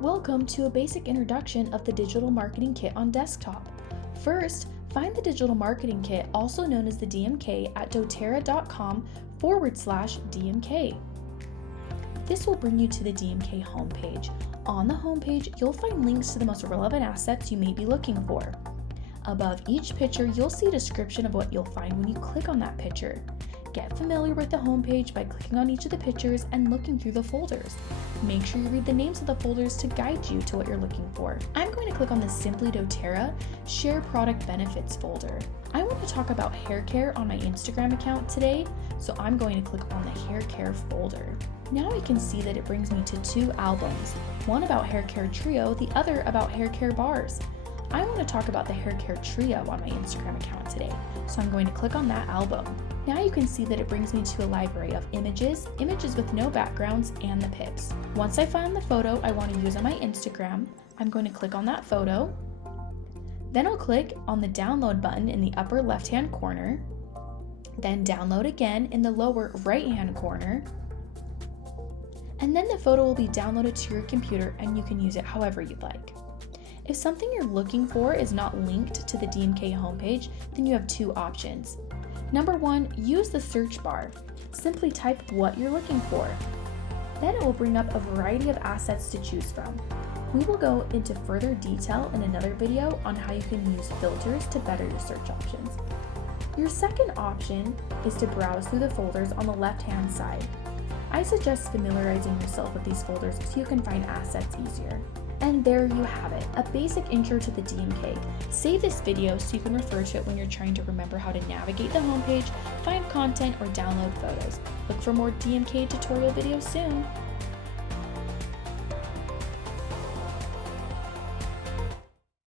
Welcome to a basic introduction of the Digital Marketing Kit on desktop. First, find the Digital Marketing Kit, also known as the DMK, at doTERRA.com/DMK. This will bring you to the DMK homepage. On the homepage, you'll find links to the most relevant assets you may be looking for. Above each picture, you'll see a description of what you'll find when you click on that picture. Get familiar with the homepage by clicking on each of the pictures and looking through the folders. Make sure you read the names of the folders to guide you to what you're looking for. I'm going to click on the Simply doTERRA Share Product Benefits folder. I want to talk about hair care on my Instagram account today, so I'm going to click on the hair care folder. Now we can see that it brings me to two albums, one about hair care trio, the other about hair care bars. I want to talk about the hair care trio on my Instagram account today, so I'm going to click on that album. Now you can see that it brings me to a library of images with no backgrounds, and the pips. Once I find the photo I want to use on my Instagram, I'm going to click on that photo. Then I'll click on the download button in the upper left-hand corner, then download again in the lower right-hand corner, and then the photo will be downloaded to your computer and you can use it however you'd like. If something you're looking for is not linked to the DMK homepage, then you have two options. Number one, use the search bar. Simply type what you're looking for. Then it will bring up a variety of assets to choose from. We will go into further detail in another video on how you can use filters to better your search options. Your second option is to browse through the folders on the left-hand side. I suggest familiarizing yourself with these folders so you can find assets easier. And there you have it, a basic intro to the DMK. Save this video so you can refer to it when you're trying to remember how to navigate the homepage, find content, or download photos. Look for more DMK tutorial videos soon.